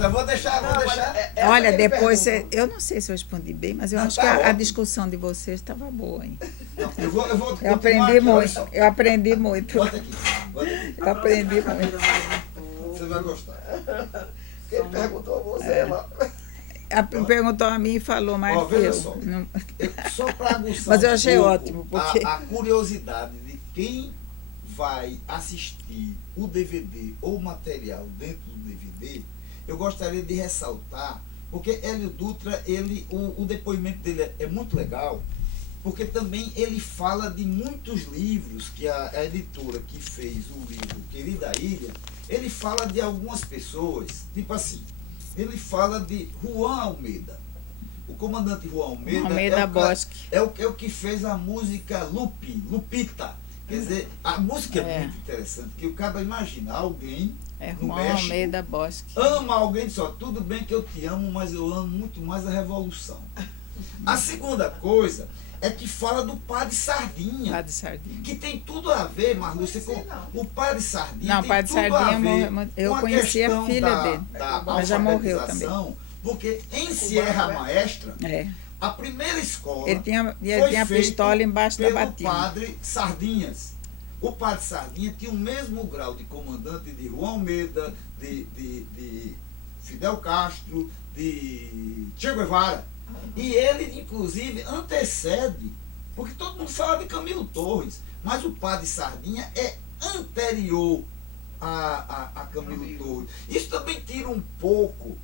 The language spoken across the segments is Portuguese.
Costa, vou deixar. Olha, depois, eu não sei se eu respondi bem, mas eu acho que a discussão de vocês estava boa, hein? Não, eu vou Eu aprendi muito, eu aprendi muito. Bota aqui. Eu aprendi muito. Você vai gostar. Quem perguntou a você lá? Perguntou a mim e falou mais Ó, que veja eu. só. Não- Só para aguçar Mas eu um achei pouco ótimo, porque- a curiosidade de quem vai assistir o DVD ou o material dentro do DVD, eu gostaria de ressaltar, porque Hélio Dutra, o depoimento dele é muito legal, porque também ele fala de muitos livros que a editora que fez o livro Querida Ilha, ele fala de algumas pessoas, tipo assim, ele fala de Juan Almeida. O comandante Juan Almeida, Almeida Bosque. é o que fez a música Lupita. Quer dizer, a música é muito interessante, porque o cara imagina alguém É no Juan México Almeida Bosque. ama alguém só, tudo bem que eu te amo, mas eu amo muito mais a revolução. A segunda coisa é que fala do Padre Sardinha, Lá de Sardinha. que tem tudo a ver, Marlúcia, com o Padre Sardinha. Não, o tem Padre tudo a Sardinha ver eu com a conheci a questão filha dele, da mas já morreu alfabetização, porque em Sierra Maestra, É. a primeira escola Ele tinha a feita pistola embaixo da pelo batina. Padre Sardinhas. O Padre Sardinha tinha o mesmo grau de comandante de Juan Almeida, de Fidel Castro, de Che Guevara. E ele, inclusive, antecede, porque todo mundo fala de Camilo Torres, mas o Padre Sardinha é anterior a Camilo Torres. Isso também tira um pouco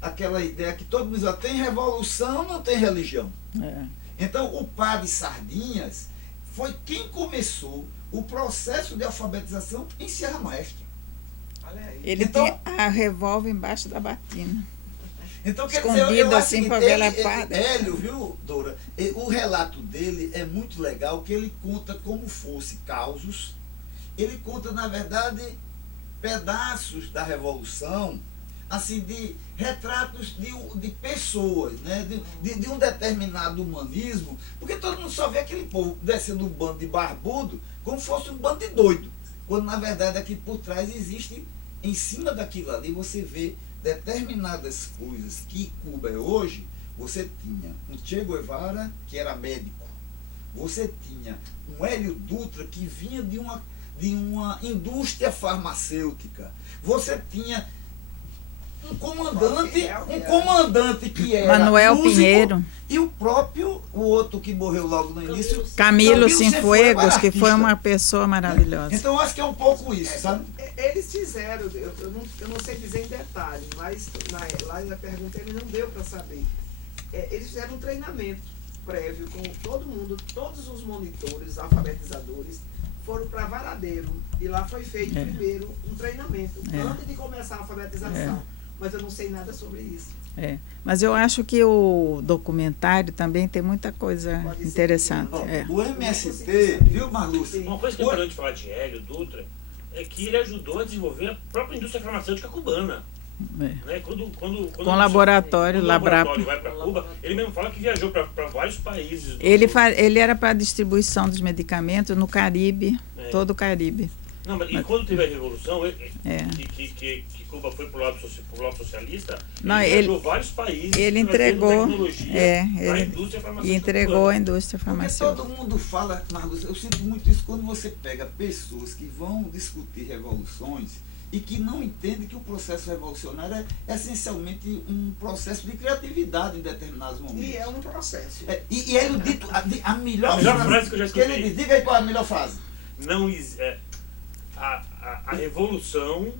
aquela ideia que todo mundo diz, tem revolução, não tem religião. É. Então, o Padre Sardinhas foi quem começou o processo de alfabetização em Sierra Maestra. Olha aí. Ele Então- tinha a revólver embaixo da batina. Então, quer Escondido dizer, eu acho assim que pra ver ela parda. Hélio, viu, Dora? O relato dele é muito legal, que ele conta como fosse causos. Ele conta, na verdade, pedaços da Revolução, assim, de retratos de pessoas, né? de um determinado humanismo, porque todo mundo só vê aquele povo descendo um bando de barbudo como fosse um bando de doido, quando na verdade aqui por trás existe, em cima daquilo ali, você vê determinadas coisas que Cuba é hoje. Você tinha um Che Guevara, que era médico, você tinha um Hélio Dutra, que vinha de uma indústria farmacêutica, você tinha um comandante que era Manuel músico, Pinheiro. e o outro que morreu logo no início, Camilo Cienfuegos, Cienfuegos, que foi artista. uma pessoa maravilhosa. Então eu acho que é um pouco isso, sabe? Eles fizeram, eu não sei dizer em detalhe, mas lá na pergunta ele não deu para saber. Eles fizeram um treinamento prévio com todo mundo, todos os monitores, alfabetizadores, foram para Varadeiro e lá foi feito primeiro um treinamento, antes de começar a alfabetização. Mas eu não sei nada sobre isso. Mas eu acho que o documentário também tem muita coisa Pode ser interessante. que O MST, viu, Marlúcia? Uma coisa que é importante falar de Hélio Dutra é que ele ajudou a desenvolver a própria indústria farmacêutica cubana. Né? Quando Com o laboratório, quando o Labrapa. laboratório vai para Cuba, ele mesmo fala que viajou para vários países. Ele era para a distribuição dos medicamentos no Caribe, todo o Caribe. Não, mas e quando teve a Revolução, que Cuba foi pro lado socialista, Não, ele viajou vários países, ele trazendo entregou, tecnologia para a indústria e farmacêutica entregou cubana. a indústria Porque farmacêutica. todo mundo fala, Marlúcia, eu sinto muito isso quando você pega pessoas que vão discutir revoluções e que não entendem que o processo revolucionário é essencialmente um processo de criatividade em determinados momentos. E é um processo. E ele dito a melhor frase que eu já escutei. ele diz, diga aí qual é a melhor frase. A revolução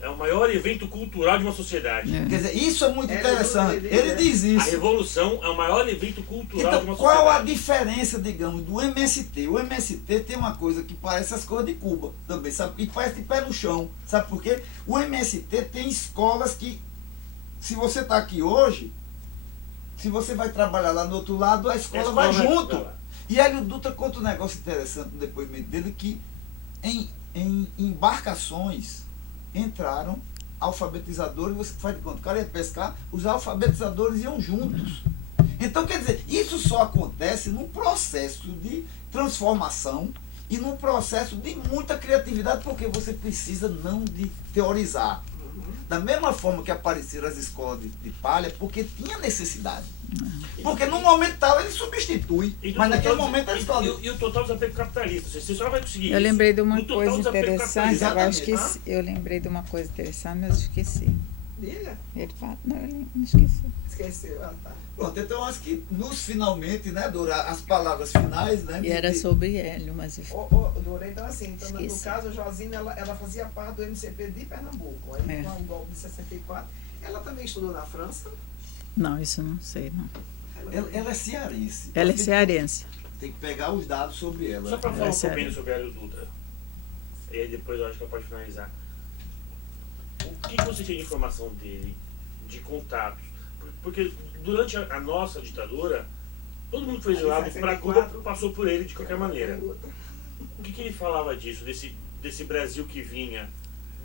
é o maior evento cultural de uma sociedade. Quer dizer, isso é muito interessante. Ele diz A isso. revolução é o maior evento cultural de Então, uma qual a sociedade. diferença, digamos, do MST? O MST tem uma coisa que parece as cores de Cuba também, sabe? E parece de pé no chão. Sabe por quê? O MST tem escolas que, se você está aqui hoje, se você vai trabalhar lá no outro lado, a escola vai junto. E Hélio Dutra conta um negócio interessante no depoimento dele, que em embarcações entraram alfabetizadores, você faz de conta, o cara ia pescar, os alfabetizadores iam juntos. Então, quer dizer, isso só acontece num processo de transformação e num processo de muita criatividade, porque você precisa não de teorizar, Da mesma forma que apareceram as escolas de palha, porque tinha necessidade. Porque no momento tal ele substitui, mas naquele momento era escola. E o total desapego capitalista, você só vai conseguir Eu lembrei de uma no total coisa desapego interessante, capitalista. agora esqueci. Eu lembrei de uma coisa interessante, mas esqueci. Diga. Ele fala, não, eu não esqueci. Esqueceu, tá. Pronto, então acho que nos finalmente, né, Dora, as palavras finais, né? E era sobre Hélio, mas eu Dora, então assim, então, no Esqueci. caso, a Josina, ela fazia parte do MCP de Pernambuco. Aí É. com o golpe de 64, ela também estudou na França. não, isso eu não sei, não. Ela é cearense. Ela é Acho que cearense. Tem que pegar os dados sobre ela. Só para falar um sério. pouquinho sobre Hélio Dutra. E aí depois eu acho que ela pode finalizar. O que você tinha de informação dele, de contatos? Porque durante a nossa ditadura, todo mundo que foi exilado para Cuba passou por ele de qualquer maneira. O que ele falava disso, desse Brasil que vinha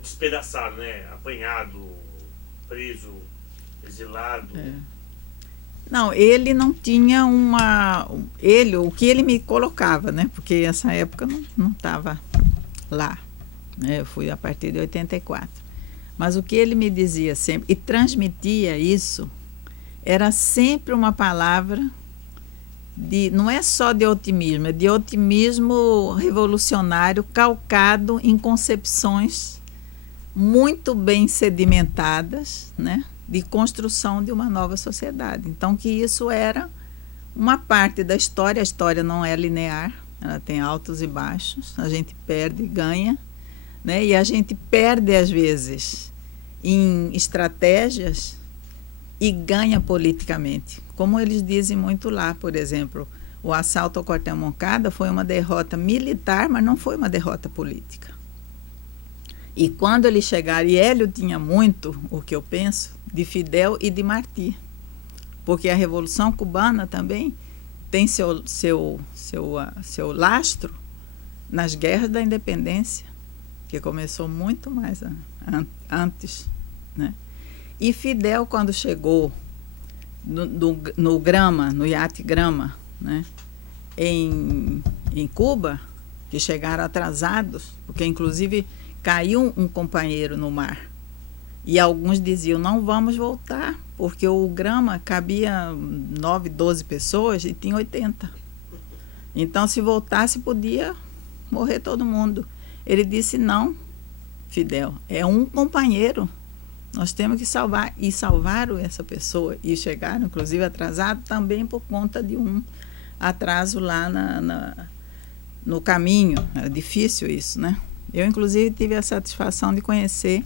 despedaçado, né? Apanhado, preso, exilado? É. Não, ele não tinha o que ele me colocava, né? Porque essa época eu não estava lá, né? Eu fui a partir de 84. Mas o que ele me dizia sempre, e transmitia isso, era sempre uma palavra não é só de otimismo, é de otimismo revolucionário calcado em concepções muito bem sedimentadas, né? De construção de uma nova sociedade. Então, que isso era uma parte da história. A história não é linear, ela tem altos e baixos, a gente perde e ganha, né? E a gente perde, às vezes, em estratégias e ganha politicamente. Como eles dizem muito lá, por exemplo, o assalto ao quartel-Moncada foi uma derrota militar, mas não foi uma derrota política. E quando eles chegaram, e Hélio tinha muito, o que eu penso, de Fidel e de Martí, porque a Revolução Cubana também tem seu lastro nas guerras da independência, que começou muito mais antes, né? E Fidel, quando chegou no Grama, no iate Grama, né, em Cuba, que chegaram atrasados, porque inclusive caiu um companheiro no mar. E alguns diziam, não vamos voltar, porque o Grama cabia 9, 12 pessoas e tinha 80. Então, se voltasse, podia morrer todo mundo. Ele disse, não, Fidel, é um companheiro. Nós temos que salvar. E salvaram essa pessoa. E chegaram, inclusive, atrasados também por conta de um atraso lá no caminho. Era difícil isso, né? Eu, inclusive, tive a satisfação de conhecer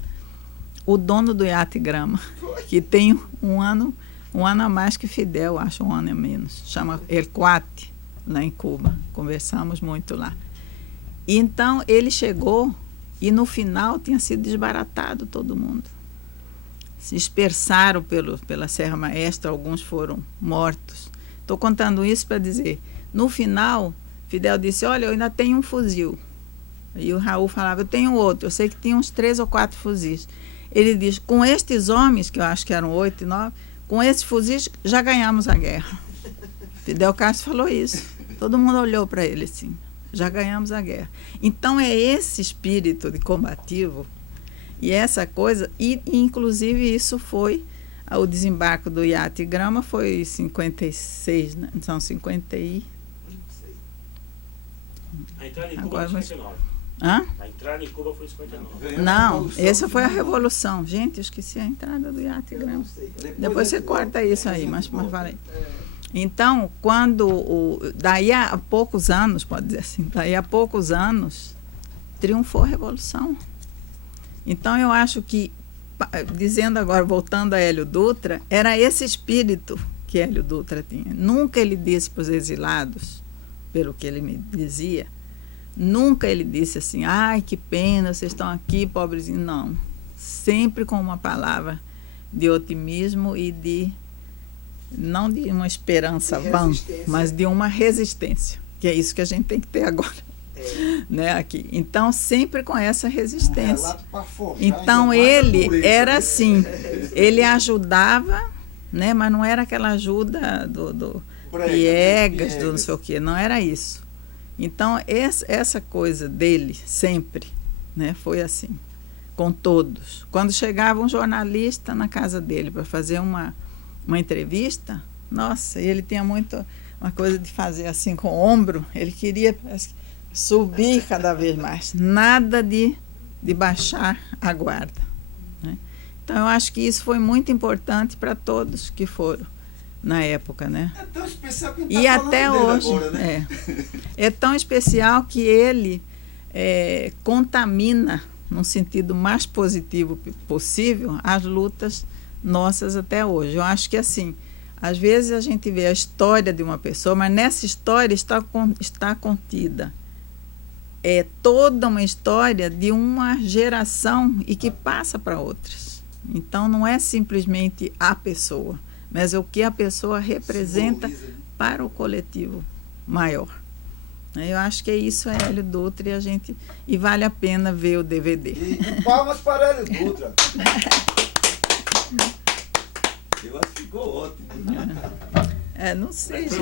o dono do iate Grama, que tem um ano a mais que Fidel, acho, um ano a menos. Chama Ercuate, lá em Cuba. Conversamos muito lá. E então, ele chegou e, no final, tinha sido desbaratado todo mundo. Se dispersaram pela Serra Maestra, alguns foram mortos. Estou contando isso para dizer, no final, Fidel disse, olha, eu ainda tenho um fuzil. E o Raul falava, eu tenho outro, eu sei que tinha uns 3 ou 4 fuzis. Ele diz, com estes homens, que eu acho que eram 8 e 9, com esses fuzis já ganhamos a guerra. Fidel Castro falou isso. Todo mundo olhou para ele assim, já ganhamos a guerra. Então é esse espírito de combativo e essa coisa, e inclusive isso foi, o desembarque do iate Grama foi em 56, né? São 50 e... A entrada em Cuba Agora, foi 59. Hã? A entrada em Cuba foi 59. Não, essa foi a Revolução. Gente, eu esqueci a entrada do iate Grama. Depois você corta isso aí, mas falei. Então, daí a poucos anos, pode dizer assim, daí a poucos anos, triunfou a Revolução. Então, eu acho que, dizendo agora, voltando a Hélio Dutra, era esse espírito que Hélio Dutra tinha. Nunca ele disse para os exilados, pelo que ele me dizia, nunca ele disse assim, ai, que pena, vocês estão aqui, pobrezinhos. Não. Sempre com uma palavra de otimismo e não de uma esperança vã, mas de uma resistência, que é isso que a gente tem que ter agora. Né, aqui. Então, sempre com essa resistência. Então, ele era assim, ele ajudava, né, mas não era aquela ajuda do piegas, do não sei o quê, não era isso. Então, essa coisa dele, sempre, né, foi assim. com todos. Quando chegava um jornalista na casa dele para fazer uma entrevista, nossa, ele tinha muito uma coisa de fazer assim com o ombro, ele queria subir cada vez mais, nada de baixar a guarda, né? Então eu acho que isso foi muito importante para todos que foram na época, né? É tão especial que E até hoje agora, né? é tão especial que ele contamina, no sentido mais positivo possível, as lutas nossas até hoje. Eu acho que assim, às vezes a gente vê a história de uma pessoa, mas nessa história está contida toda uma história de uma geração e que passa para outras. Então não é simplesmente a pessoa, mas é o que a pessoa representa para o coletivo maior. Eu acho que isso é Hélio Dutra e vale a pena ver o DVD. E palmas para Hélio Dutra. Eu acho que ficou ótimo. Não sei, gente.